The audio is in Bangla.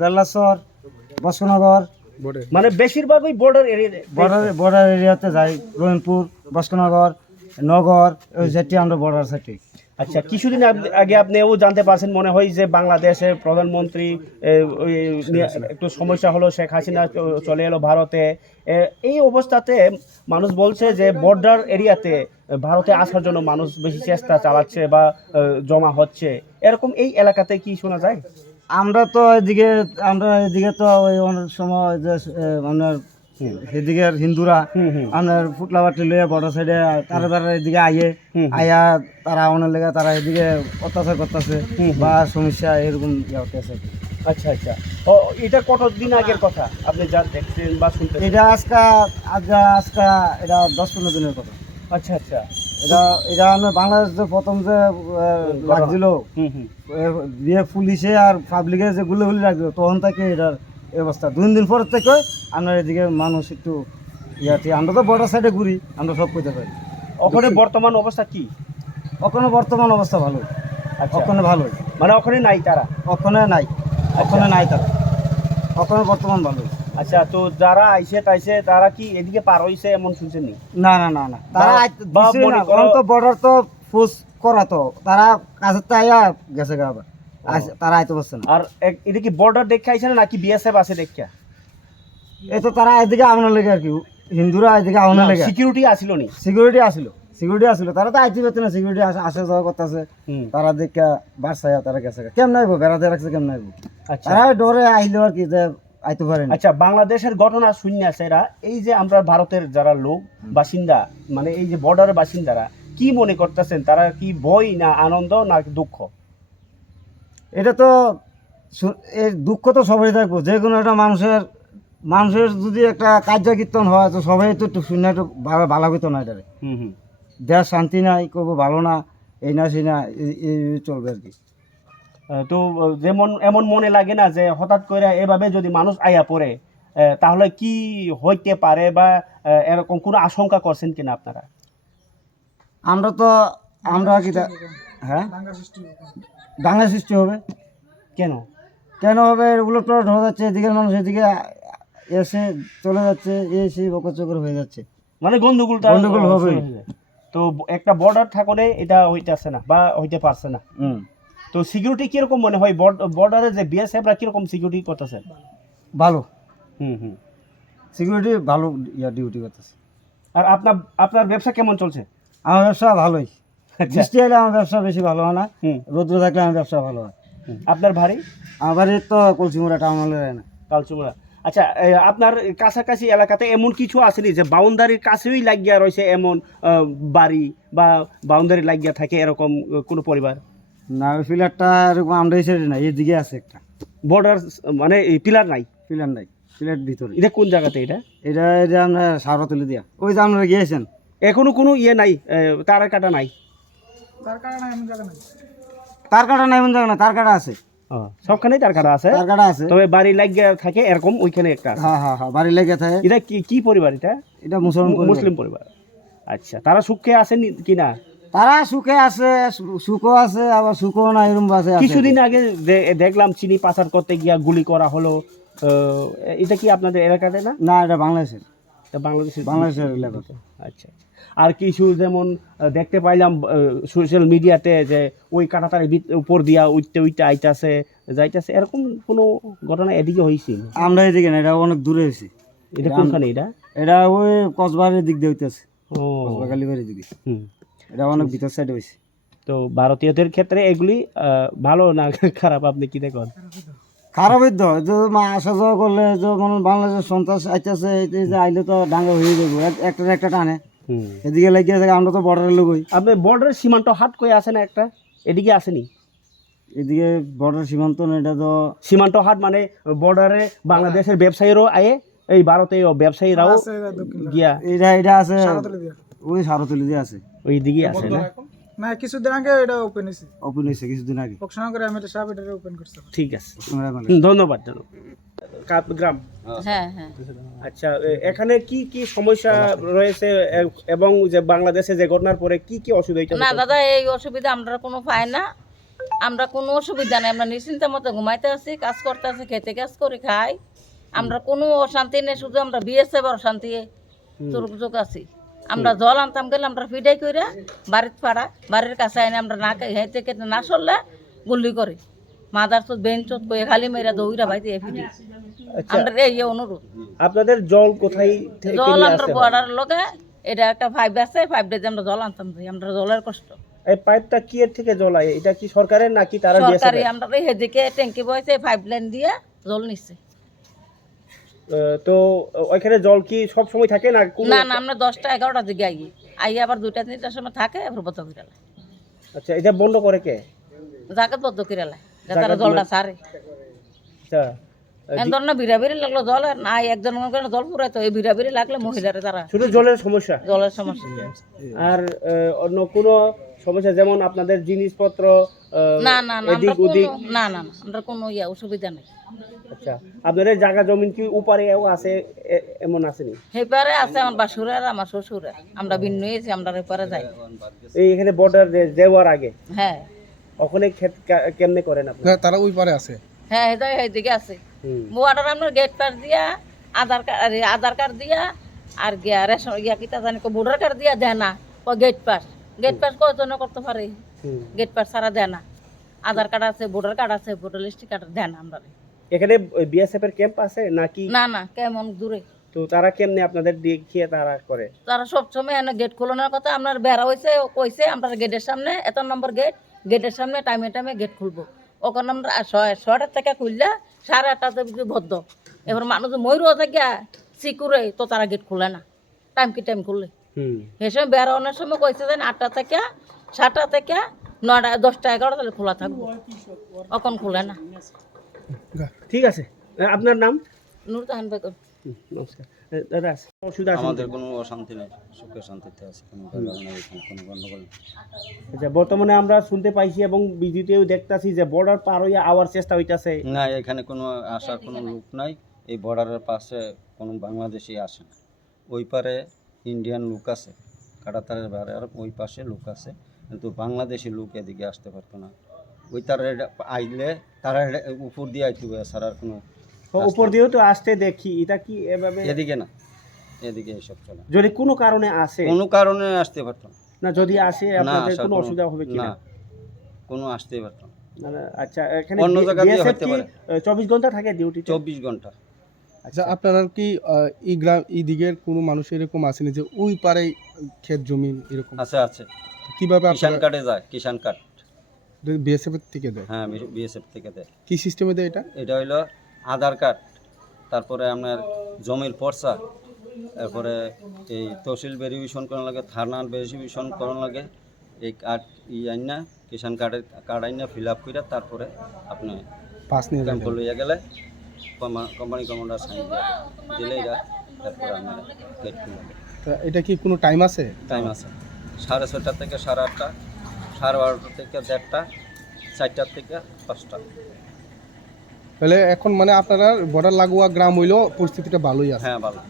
বেল্লাচর, বস্কনগর, মানে বেশিরভাগই বর্ডার এরিয়া। বর্ডার এরিয়াতে যাই, রহিমপুর, বস্কনগর, নগর, ওই যেটি আমরা বর্ডার সাইডে। আচ্ছা, কিছুদিন আগে আপনিও জানতে পারছেন মনে হয় যে বাংলাদেশের প্রধানমন্ত্রী ওই একটু সমস্যা হলো, শেখ হাসিনা চলে এলো ভারতে। এই অবস্থাতে মানুষ বলছে যে বর্ডার এরিয়াতে ভারতে আসার জন্য মানুষ বেশি চেষ্টা চালাচ্ছে বা জমা হচ্ছে, এরকম এই এলাকাতে কি শোনা যায়? আমরা এদিকে তো ওই অনেক সময় যে আপনার এদিকে হিন্দুরা আপনার ফুটলাবাটি লইয়া বর্ডার সাইডে তারা এদিকে আইয়া তারা অনেক লেগে তারা এদিকে অত্যাচার করতেছে বা সমস্যা এরকম ইয়ে হতেছে। আচ্ছা আচ্ছা, ও এটা কতদিন আগের কথা আপনি যা দেখছেন বা শুনতেছেন? এটা আজকা এটা 10-15 দিনের কথা। আচ্ছা আচ্ছা, এটা আমরা বাংলাদেশ যে প্রথম যে লাগছিল দিয়ে পুলিশে আর পাবলিকে যে গুলি লাগছিল, তখন থেকে এটার অবস্থা 2 দিন পর থেকে আপনার এদিকে মানুষ একটু ইয়াতে, আমরা তো বর্ডার সাইডে ঘুরি, আমরা সব করতে পারি। ওখানে বর্তমান অবস্থা কি? ওখানে বর্তমান অবস্থা ভালো, ওখানে ভালোই, মানে ওখানে নাই তারা? ওখানে নাই তারা, ওখানে বর্তমান ভালোই। আচ্ছা, তো যারা আইসে তারা কি এদিকে পার হইছে এমন শুনছেন নি? না তারা তো বর্ডার তো ফোর্স করা, তো তারা কাছে তো আইয়া গেছে আবার, তারা আইতে পারছে না। আর এটা কি বর্ডার দেখে আইছে নাকি বিএসএফ আছে দেখা? এই তো তারা এদিকে আউনের লেগে আর কি, হিন্দুরা এদিকে আউনের লেগে। সিকিউরিটি আসিল নি? সিকিউরিটি আসিল, তারা তো আইতে পারছে না, সিকিউরিটি আসা যাওয়া করতেছে, তারা দেখা বাসায় তারা গেছে। কেমন আইবো, বেড়াতে রাখছে কেমন আইবো, তারা ডরে আইলো আর কি, যে আইতে পারে না। আচ্ছা, বাংলাদেশের ঘটনা শুনে আছে এরা, এই যে আমরা ভারতের যারা লোক বাসিন্দা, মানে এই যে বর্ডারের বাসিন্দারা কি মনে করতেছেন? তারা কি ভয় না আনন্দ না দুঃখ? এটা তো এর দুঃখ তো সবাই থাকবো, যে কোনো একটা মানুষের যদি একটা কার্য কীর্তন হয় তো সবাই তো একটু শুনে একটু ভালো হইতো না। এটারে দেশ শান্তি নাই, করবো ভালো না, এই না সেই না এই চলবে আর কি। তো যেমন এমন মনে লাগে না যে হঠাৎ করে এভাবে যদি মানুষ আয়া পড়ে তাহলে কি হইতে পারে, বা এরকম কোনো আশঙ্কা করছেন কিনা আপনারা? আমরা কি হ্যাঁ, দাঙ্গা সৃষ্টি হবে। কেন হবে? এগুলো তো ধরা যাচ্ছে, এদিকের মানুষ এদিকে এসে চলে যাচ্ছে, এসে বকচকর হয়ে যাচ্ছে, মানে গন্ডগোল হবে। তো একটা বর্ডার থাকলে এটা হইতেছে না বা হইতে পারছে না। তো সিকিউরিটি কিরকম মনে হয় বর্ডারে যে বিএসএফরা কিরকম সিকিউরিটি করতেছে? ভালো, সিকিউরিটি ভালো ডিউটি করতেছে। আর আপনার ব্যবসা কেমন চলছে? আমার ব্যবসা ভালোই, বৃষ্টি হলে আমার ব্যবসা বেশি ভালো হয় না, রৌদ্র থাকলে আমার ব্যবসা ভালো হয়। আপনার ভারী? আমার বাড়ি তো কলসিমুড়া, টাউন হলে না, কালচুমুড়া। আচ্ছা, আপনার কাছাকাছি এলাকাতে এমন কিছু আসেনি যে বাউন্ডারির কাছেই লাগিয়া রয়েছে এমন বাড়ি বা বাউন্ডারি লাগিয়া থাকে এরকম কোনো পরিবার? না, ওই পিলারটা এরকম আমরা এই সাইডে নাই, এদিকে আছে একটা বর্ডার, মানে পিলার নাই? পিলার নাই, পিলার ভিতরে। এটা কোন জায়গাতে? এটা আমরা সারা তুলে দিয়া, ওই যে আপনারা গিয়েছেন, এখনো কোনো ইয়ে নাই, তার কাটা নাই? তার কাটা নাই এমন জায়গা না, তার কাটা আছে, সবখানেই তার কাটা আছে, তবে বাড়ি লাগিয়ে থাকে এরকম ওইখানে একটা আছে। হ্যাঁ, বাড়ি লাগিয়ে থাকে। এটা কি পরিবার? এটা মুসলিম পরিবার। আচ্ছা, তারা সুখে আছেন কিনা? তারা সুখে আছে, সুখও আছে আবার সুখও না, এরকম আছে। কিছুদিন আগে দেখলাম চিনি পাচার করতে গিয়া গুলি করা হলো, এটা কি আপনাদের এলাকাতে? না, এটা বাংলাদেশের এলাকাতে। আচ্ছা, আর কিছু যেমন দেখতে পাইলাম সোশ্যাল মিডিয়াতে যে ওই কাঁটাতার উপর দিয়া উঠতে আইতাছে যাইতাছে, এরকম কোনো ঘটনা এদিকে হয়েছে? আমরা এদিকে না, এটা অনেক দূরে হয়েছে। এটা কোনখানে? এটা ওই কসবারের দিক দিয়ে হইতেছে, কালীবাড়ির দিকে। এটা অনেক ভিতর সাইডে হয়েছে। তো ভারতীয়দের ক্ষেত্রে এগুলি ভালো না খারাপ, আপনি কি দেখেন? খারাপই তো, আসা যাওয়া করলে যে বাংলাদেশের সন্ত্রাস আইতেছে, আইলে তো ডাঙ্গা হয়ে যাবো, একটা টানে এদিকে লাগিয়ে থাকে। আমরা তো বর্ডারের লোকই। আপনি বর্ডারের সীমান্ত হাট কই আছে না একটা, এদিকে আসেনি? এদিকে বর্ডার সীমান্ত না, এটা তো সীমান্ত হাট মানে বর্ডারে বাংলাদেশের ব্যবসায়ীরাও আয়ে, এই ভারতীয় ব্যবসায়ীরাও গিয়া। এটা আছে ওই সারতলি দিয়ে আছে, ওই দিকে আছে না? কিছুদিন আগে এটা ওপেন হয়েছে কিছুদিন আগে। ঘোষণা করে আমি এটা সাহেব এটা ওপেন করছি। ঠিক আছে, ধন্যবাদ। গ্রাম। হ্যাঁ। আচ্ছা, এখানে কি সমস্যা রয়েছে এবং যে বাংলাদেশে যে ঘটনার পরে কি অসুবিধা? না দাদা, এই অসুবিধা আমরা কোনো পাই না। আমরা কোনো অসুবিধা নেই, আমরা নিশ্চিন্ত মতো ঘুমাইতে আছি, কাজ করতে আছি, খেতে কাজ করে খাই, আমরা কোনো অশান্তি নেই, শুধু আমরা বিএসএফ অশান্তি যোগ আছি। আমরা জল আনতাম গেলে আমরা ফিডাই করে বাড়ির পাড়া বাড়ির কাছে আইনে আমরা না হেঁটে কেটে না সরলে গুল্লি করে মাদার চোদ বেঞ্চ চোদ করে খালি মেয়েরা দৌড়া ভাই দিয়ে ফিডি। আচ্ছা, আমরা এই অনুরোধ, আপনাদের জল কোথায় থেকে জল নিয়ে আমরা আসতে হয়? বর্ডার লগে এটা একটা 5 আছে 5 ডেজ আমরা জল আনতাম যাই, আমরা জলের কষ্ট এই পাইপটা কি এর থেকে জল আয়? এটা কি সরকারের নাকি তারা দিয়েছে? সরকারি। আমরা এদিকে ট্যাঙ্কি বয়েছে 5 লাইন দিয়ে জল নিচ্ছে। তো ওইখানে জল কি সব সময় থাকে না? না না, আমরা 10টা 11টার দিকে আই আবার 2টা 3টার সময় থাকে, এবার বন্ধ করে লাই। আচ্ছা, এটা বন্ধ করে কে? জাকাত বন্ধ করে লাই, তারা জলটা সারে। আচ্ছা, এন ধরনের বিরাবিরি লাগলো জল আর নাই, একজন করে জল পুরাই তো এই বিরাবিরি লাগলে মহিলারা তারা শুধু জলের সমস্যা জলের সমস্যা। আর অন্য কোনো সমস্যা যেমন আপনাদের জিনিসপত্র না না না, আমরা এদিক কোনো ওদিক? না না না, আমরা কোনো অসুবিধা নেই। আচ্ছা, আপনাদের জায়গা জমিন কি উপারেও আছে এমন আসেনি? হেপারে আছে আমার বাসুরের আর আমার শ্বশুরের, আমরা ভিন্ন হয়েছি, আমরা হেপারে যাই। এই এখানে বর্ডার যাওয়ার আগে হ্যাঁ ওখানে ক্ষেত কেমনে করেন আপনি? তারা ওই পারে আছে। হ্যাঁ, এইদিকে আছে হুম। বোয়াটার আপনার গেট পাস দিয়া আধার কার্ড দিয়া আর গিয়া রেশন গিয়া কিতা জানি ভোটার কার্ড দিয়া দেয় না, গেট পাস কয়জন করতে পারে, হুম। গেট পাস ছাড়া দেয় না। আধার কার্ড আছে, ভোটার কার্ড আছে, ভোটার লিস্ট কার্ড দেয় না আমরা। এখানে বিএসএফ এর ক্যাম্প আছে নাকি? না না, কেমন দূরে। তো তারা কেমনে আপনাদের দেখিয়ে তারা করে? তারা সবসময় এনে গেট খোলানোর কথা, আপনার বেড়া হয়েছে কইছে আমরা গেটের সামনে এত নম্বর গেটের সামনে টাইমে গেট খুলবো। ওখানে আমরা 6টার থেকে খুললে 8:30 বদ্ধ। এবার মানুষ ময়ূরও থেকে সিকুরে তো তারা গেট খুলে না, টাইম খুললে। হুম। এই সময় বেড়ানোর সময় কইছে যে 8টা থেকে 7টা থেকে 9টা 10টা 11টা তাহলে খোলা থাকবো, এখন খুলে না। ঠিক আছে, আপনার নাম? নুরজাহান বেগম। নমস্কার। দাদা, অসুবিধা আছে? আমাদের কোনো অশান্তি নেই, সুখে শান্তিতে আছে, কোনো ঝগড়া নেই, এখানে কোনো গন্ডগোল নেই। আচ্ছা, বর্তমানে আমরা শুনতে পাইছি এবং বিজিতেও দেখতাছি যে বর্ডার পার হইয়া আওয়ার চেষ্টা হইতাছে। না, এখানে কোনো আসার কোনো লোক নাই, এই বর্ডারের পাশে কোনো বাংলাদেশি আসে না। ওই পারে ইন্ডিয়ান লোক আছে, কাটাতারের বাইরে আর ওই পাশে লোক আছে, কিন্তু বাংলাদেশি লোক এদিকে আসতে পারতো না। ওই তারা আইলে তারা উপর দিয়ে আইতে হবে, ছাড়ার কোনো উপর দিয়েও তো আসতে দেখি, এটা কি এভাবে? এদিকে না, এদিকে এসব চলে না। যদি কোনো কারণে আসে, কোনো কারণে আসতে পারতো না। না যদি আসে না, আপনাদের আসার কোনো অসুবিধা হবে কি না, না? কোনো আসতেই পারতো না। আচ্ছা, এখানে অন্য জায়গা দিয়ে BSF হতে কি পারে। 24 ঘন্টা থাকে ডিউটি? 24 ঘন্টা। আচ্ছা, আপনারা কি এই গ্রাম এই দিকের কোনো মানুষ এরকম আসেনি যে ওই পারে ক্ষেত জমি এরকম? আছে আছে, কিভাবে কিষান আপনারা কার্ডে যায়, কিষান কার্ড। বিএসএফ থেকে দেয়? হ্যাঁ, বিএসএফ থেকে দেয়। কি সিস্টেমে দেয় এটা? এটা হইলো আধার কার্ড, তারপরে আপনার জমির পর্চা, তারপরে এই তহসিল ভেরিফিকেশন করার লাগে, থানার ভেরিফিকেশন করার লাগে। এই কার্ড আইনা কিষান কার্ড আইনা ফিল আপ করে তারপরে আপনি পাস নিয়ে ক্যাম্প যাবেন? লইয়া গেলে কোম্পানি কমান্ডার সাইন দিলে এটা তারপরে আমরা গেট খুলব। তা এটা কি কোনো টাইম আছে? টাইম আছে 6:30 থেকে 8:30, 12:30 থেকে 1:30, 4টা থেকে 5টা। তাহলে এখন মানে আপনারা বর্ডার লাগোয়া গ্রাম হইলেও পরিস্থিতিটা ভালোই আছে। হ্যাঁ, ভালো।